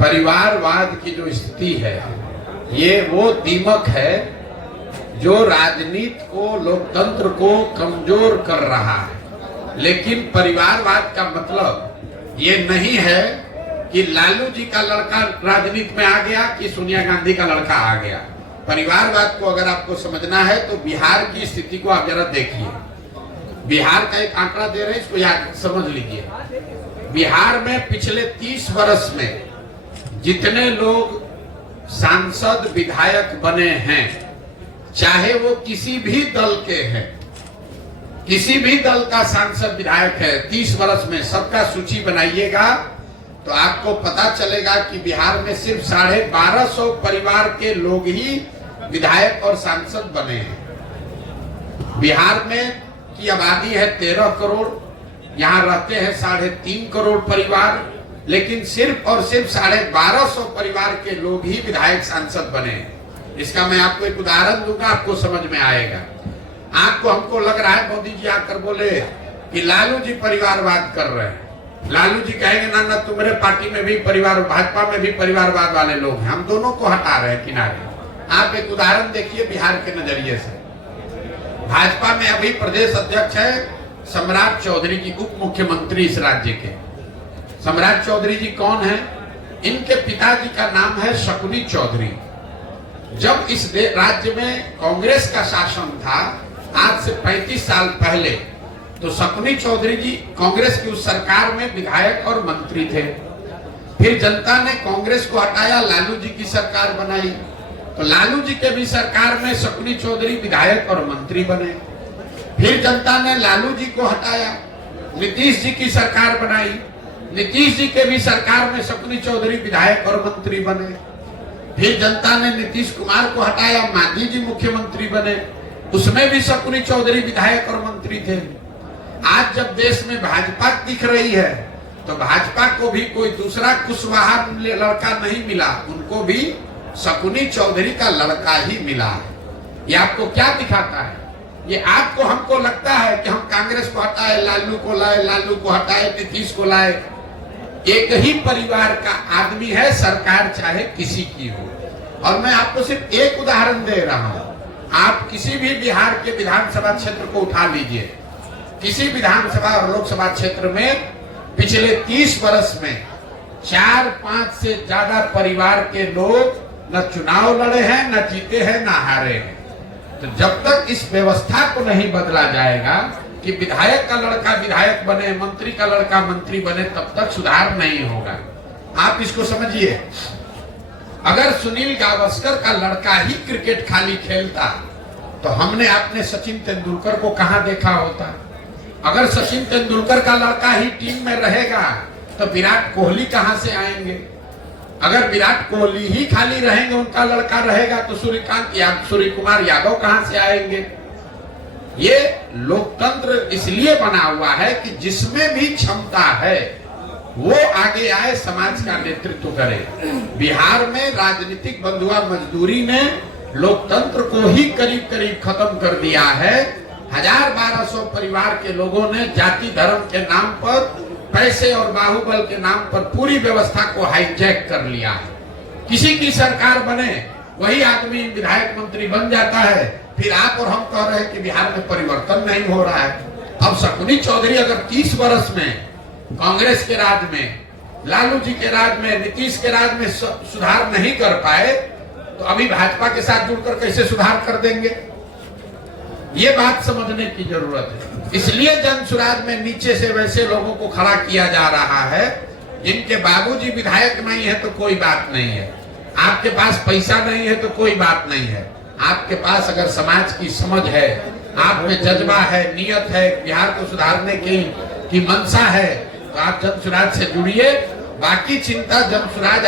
परिवारवाद की जो स्थिति है ये वो दीमक है जो राजनीति को, लोकतंत्र को कमजोर कर रहा है। लेकिन परिवारवाद का मतलब ये नहीं है कि लालू जी का लड़का राजनीति में आ गया कि सोनिया गांधी का लड़का आ गया। परिवारवाद को अगर आपको समझना है तो बिहार की स्थिति को आप जरा देखिए। बिहार का एक आंकड़ा दे रहे हैं, इसको याद समझ लीजिए। बिहार में पिछले 30 वर्ष में जितने लोग सांसद विधायक बने हैं, चाहे वो किसी भी दल के हैं, किसी भी दल का सांसद विधायक है 30 वर्ष में, सबका सूची बनाइएगा तो आपको पता चलेगा कि बिहार में सिर्फ 1250 परिवार के लोग ही विधायक और सांसद बने हैं। बिहार में की आबादी है 13 करोड़, यहाँ रहते हैं 3.5 करोड़ परिवार, लेकिन सिर्फ और सिर्फ 1250 परिवार के लोग ही विधायक सांसद बने हैं। इसका मैं आपको एक उदाहरण दूंगा, आपको समझ में आएगा। आपको हमको लग रहा है मोदी जी आकर बोले कि लालू जी परिवारवाद कर रहे हैं। लालू जी कहेंगे ना ना तुम्हारे पार्टी में भी परिवार, भाजपा में भी परिवारवाद वाले लोग हैं, हम दोनों को हटा रहे हैं किनारे। आप एक उदाहरण देखिए बिहार के नजरिए से। भाजपा में अभी प्रदेश अध्यक्ष है सम्राट चौधरी जी, उप मुख्यमंत्री इस राज्य के। सम्राट चौधरी जी कौन है? इनके पिताजी का नाम है शकुनी चौधरी। जब इस राज्य में कांग्रेस का शासन था आज से 35 साल पहले, तो शकुनी चौधरी जी कांग्रेस की उस सरकार में विधायक और मंत्री थे। फिर जनता ने कांग्रेस को हटाया, लालू जी की सरकार बनाई, तो लालू जी के भी सरकार में शकुनी चौधरी विधायक और मंत्री बने। फिर जनता ने लालू जी को हटाया, नीतीश जी की सरकार बनाई, नीतीश जी के भी सरकार में शकुनी चौधरी विधायक और मंत्री बने। फिर जनता ने नीतीश कुमार को हटाया, मांझी जी मुख्यमंत्री बने, उसमें भी शकुनी चौधरी विधायक और मंत्री थे। आज जब देश में भाजपा दिख रही है तो भाजपा को भी कोई दूसरा कुशवाहा लड़का नहीं मिला, उनको भी शकुनी चौधरी का लड़का ही मिला है। ये आपको क्या दिखाता है? ये आपको हमको लगता है कि हम कांग्रेस को हटाए, लालू को लाए, लालू को हटाए, नीतीश को लाए। एक ही परिवार का आदमी है, सरकार चाहे किसी की हो। और मैं आपको सिर्फ एक उदाहरण दे रहा हूं। आप किसी भी बिहार के विधानसभा क्षेत्र को उठा लीजिए, किसी विधानसभा और लोकसभा क्षेत्र में पिछले 30 वर्ष में 4-5 से ज्यादा परिवार के लोग न चुनाव लड़े हैं, न जीते हैं, न हारे हैं। तो जब तक इस व्यवस्था को नहीं बदला जाएगा कि विधायक का लड़का विधायक बने, मंत्री का लड़का मंत्री बने, तब तक सुधार नहीं होगा। आप इसको समझिए। अगर सुनील गावस्कर का लड़का ही क्रिकेट खाली खेलता तो हमने अपने सचिन तेंदुलकर को कहां देखा होता। अगर सचिन तेंदुलकर का लड़का ही टीम में रहेगा तो विराट कोहली कहां से आएंगे। अगर विराट कोहली ही खाली रहेंगे, उनका लड़का रहेगा, तो सूर्य कुमार यादव कहां से आएंगे। ये लोकतंत्र इसलिए बना हुआ है कि जिसमें भी क्षमता है वो आगे आए, समाज का नेतृत्व करे। बिहार में राजनीतिक बंधुआ मजदूरी ने लोकतंत्र को ही करीब करीब खत्म कर दिया है। 1250 परिवार के लोगों ने जाति धर्म के नाम पर, पैसे और बाहुबल के नाम पर पूरी व्यवस्था को हाईजैक कर लिया है। किसी की सरकार बने, वही आदमी विधायक मंत्री बन जाता है। फिर आप और हम कह रहे हैं कि बिहार में परिवर्तन नहीं हो रहा है। अब शकुनी चौधरी अगर 30 वर्ष में कांग्रेस के राज में, लालू जी के राज में, नीतीश के राज में सुधार नहीं कर पाए, तो अभी भाजपा के साथ जुड़कर कैसे सुधार कर देंगे? ये बात समझने की जरूरत है। इसलिए जनसुराज में नीचे से वैसे लोगों को खड़ा किया जा रहा है जिनके बाबूजी विधायक नहीं है तो कोई बात नहीं है, आपके पास पैसा नहीं है तो कोई बात नहीं है, आपके पास अगर समाज की समझ है, आप में जज्बा है, नियत है, बिहार को सुधारने की मंशा है, तो आप जनसुराज से जुड़िए। बाकी चिंता जनसुराज